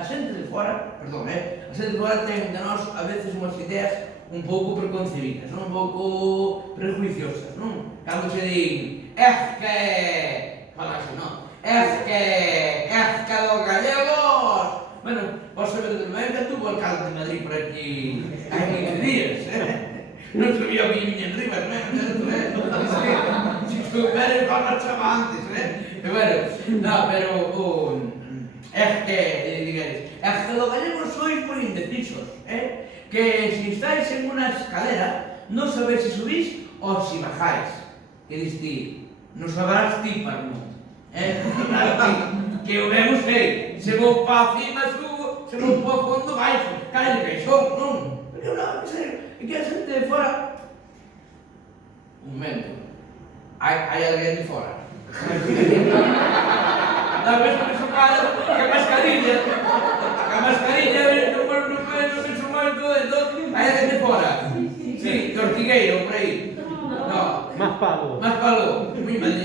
a xente de fora, perdón, a xente de fora ten de nós a veces unhas ideas un pouco preconcebidas, non? Un pouco prejuiciosas, non? Cando se din, que... Fala así, non? Que los gallegos... Bueno, vos sabedes de ben que tuvo o alcalde de Madrid por aquí hai 15 días, Non sabía o que lle viña en riba, Si soubera, igual marchaba antes, E bueno, no, pero... Es que los gallegos sois moi indecisos, Que si estáis en unha escalera, non sabéis si subís ou si bajáis. Que diste, non sabrás ti para non. Que o mesmo sei, se vou pa cima subo, se vou pa fondo baixo, calle que son, non? Pero non, en serio, é que a xente de fora... Un momento, hai alguén de fora? A vez que me socara, que a mascarilla, non me sumou todo, entón, hai alguén de fora? Sí, de Ortigueiro, por aí. No. Más palo. Más palo. Mi madre